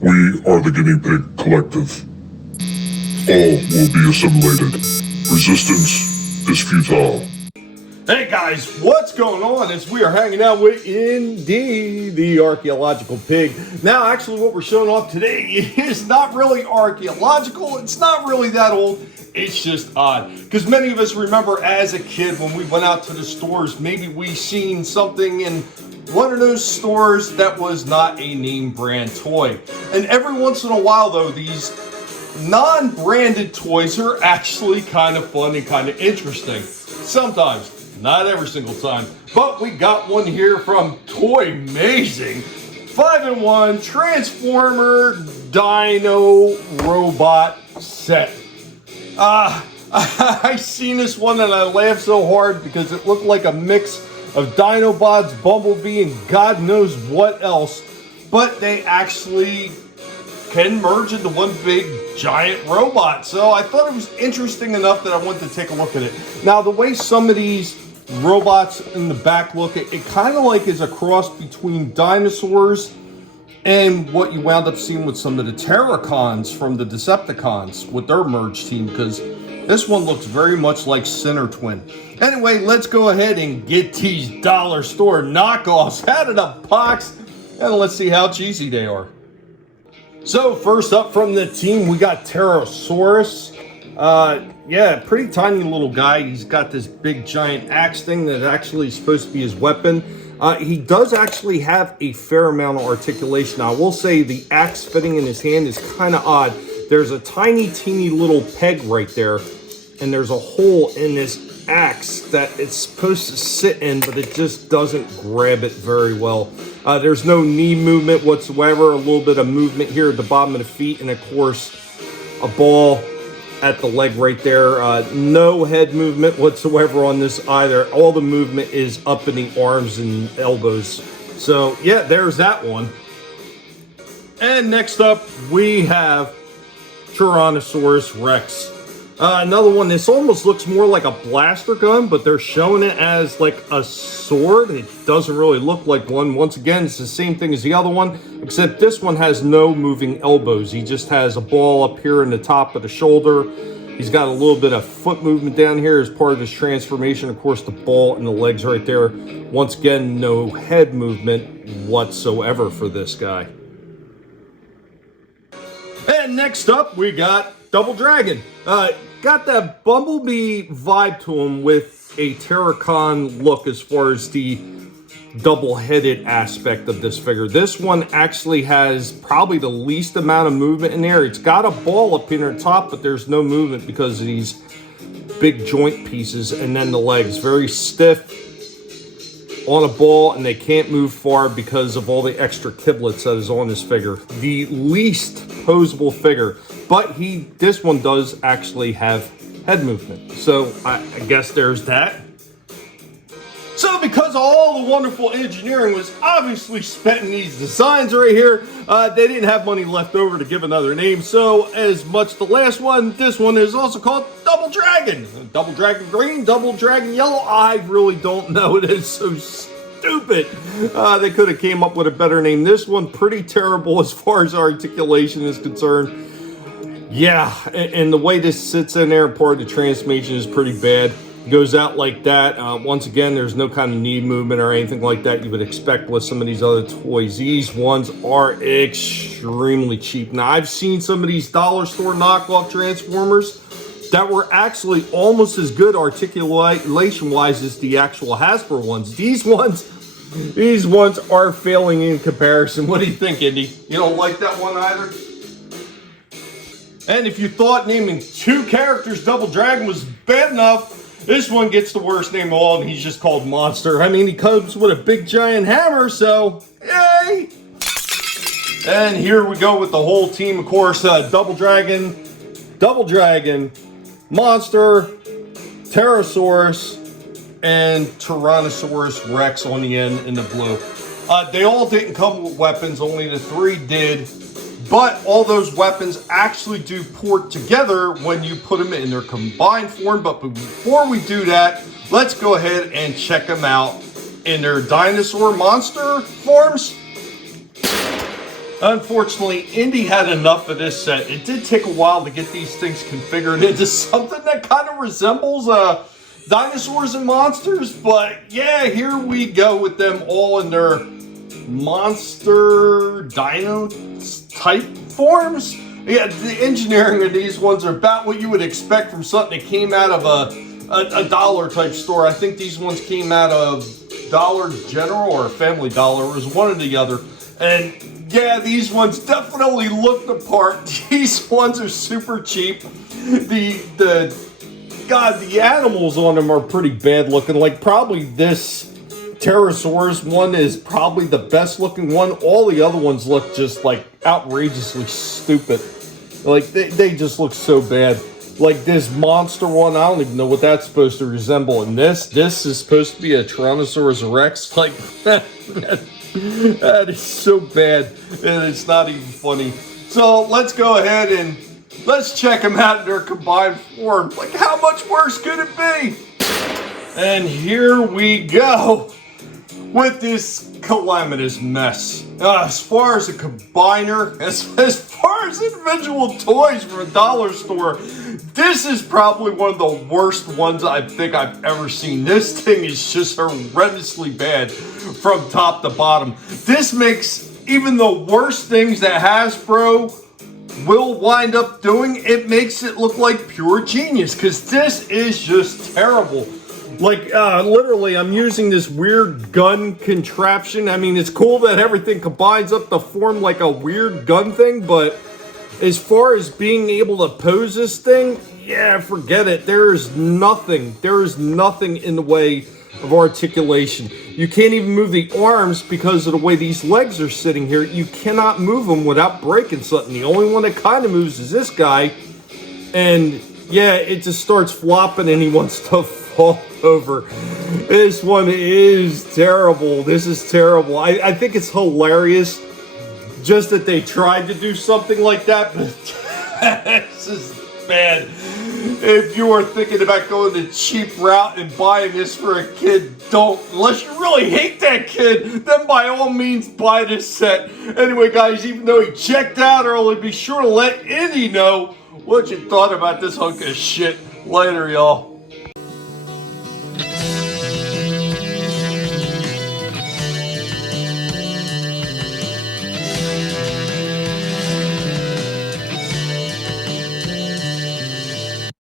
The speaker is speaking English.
We are the Guinea Pig Collective. All will be assimilated. Resistance is futile. Hey guys, what's going on? As we are hanging out with Indy, the archaeological pig. Now, actually, what we're showing off today is not really archaeological. It's not really that old. It's just odd. Because many of us remember as a kid when we went out to the stores, maybe we seen something in one of those stores that was not a name brand toy. And every once in a while, though, these non-branded toys are actually kind of fun and kind of interesting. Sometimes. Not every single time, but we got one here from Toy Amazing. 5-in-1 Transformer Dino robot set. I seen this one and I laughed so hard because it looked like a mix of Dinobots, Bumblebee, and God knows what else. But they actually can merge into one big giant robot. So I thought it was interesting enough that I wanted to take a look at it. Now, the way some of these robots in the back look, it kind of like is a cross between dinosaurs and what you wound up seeing with some of the Terracons from the Decepticons with their merge team, because this one looks very much like Center Twin. Anyway, let's go ahead and get these dollar store knockoffs out of the box and let's see how cheesy they are. So first up from the team, we got Pterosaurus. Yeah, pretty tiny little guy. He's got this big giant axe thing that actually is supposed to be his weapon. He does actually have a fair amount of articulation. I will say the axe fitting in his hand is kind of odd. There's a tiny, teeny little peg right there, and there's a hole in this axe that it's supposed to sit in, but it just doesn't grab it very well. There's no knee movement whatsoever, a little bit of movement here at the bottom of the feet, and of course, a ball at the leg right there. No head movement whatsoever on this either. All the movement is up in the arms and elbows. So yeah, there's that one. And next up, we have Tyrannosaurus Rex. Another one, this almost looks more like a blaster gun, but they're showing it as like a sword. It doesn't really look like one. Once again, it's the same thing as the other one, except this one has no moving elbows. He just has a ball up here in the top of the shoulder. He's got a little bit of foot movement down here as part of his transformation. Of course, the ball and the legs right there. Once again, no head movement whatsoever for this guy. And next up, we got Double Dragon. Got that Bumblebee vibe to him with a Terracon look as far as the double-headed aspect of this figure. This one actually has probably the least amount of movement in there. It's got a ball up in the top, but there's no movement because of these big joint pieces. And then the legs, very stiff on a ball, and they can't move far because of all the extra kiblets that is on this figure. The least posable figure, but this one does actually have head movement. So I guess there's that. So because all the wonderful engineering was obviously spent in these designs right here, they didn't have money left over to give another name. So as much the last one, this one is also called Double Dragon. Double Dragon Green, Double Dragon Yellow. I really don't know. It is so stupid. They could have came up with a better name. This one pretty terrible as far as articulation is concerned. Yeah, and the way this sits in there, part of the transformation is pretty bad. It goes out like that. Once again, there's no kind of knee movement or anything like that you would expect with some of these other toys. These ones are extremely cheap. Now, I've seen some of these dollar store knockoff Transformers that were actually almost as good articulation-wise as the actual Hasbro ones. These ones are failing in comparison. What do you think, Indy? You don't like that one either? And if you thought naming two characters Double Dragon was bad enough, this one gets the worst name of all, and he's just called Monster. I mean, he comes with a big giant hammer, so yay! And here we go with the whole team, of course. Double Dragon, Monster, Pterosaurus, and Tyrannosaurus Rex on the end in the blue. They all didn't come with weapons, only the three did. But all those weapons actually do port together when you put them in their combined form. But before we do that, let's go ahead and check them out in their dinosaur monster forms. Unfortunately, Indy had enough of this set. It did take a while to get these things configured into something that kind of resembles dinosaurs and monsters. But yeah, here we go with them all in their monster dino type forms. Yeah, the engineering of these ones are about what you would expect from something that came out of a dollar type store. I think these ones came out of Dollar General or Family Dollar. It was one or the other. And yeah, these ones definitely look the part. These ones are super cheap. The animals on them are pretty bad looking. Like probably this Pterosaurus one is probably the best looking one. All the other ones look just like outrageously stupid. Like they just look so bad. Like this monster one, I don't even know what that's supposed to resemble. And this is supposed to be a Tyrannosaurus Rex. Like that is so bad, and it's not even funny. So let's go ahead and let's check them out in their combined form. Like how much worse could it be? And here we go with this calamitous mess. As far as a combiner, as far as individual toys from a dollar store, this is probably one of the worst ones I think I've ever seen. This thing is just horrendously bad from top to bottom. This makes even the worst things that Hasbro will wind up doing, it makes it look like pure genius, because this is just terrible. Like, literally, I'm using this weird gun contraption. I mean, it's cool that everything combines up to form like a weird gun thing, but as far as being able to pose this thing, yeah, forget it. There's nothing in the way of articulation. You can't even move the arms because of the way these legs are sitting here. You cannot move them without breaking something. The only one that kind of moves is this guy, and yeah, it just starts flopping and he wants to fall over. This one is terrible. This is terrible. I think it's hilarious just that they tried to do something like that, but this is bad. If you are thinking about going the cheap route and buying this for a kid, don't. Unless you really hate that kid, then by all means buy this set. Anyway, guys, even though he checked out early, be sure to let Indy know what you thought about this hunk of shit. Later, y'all.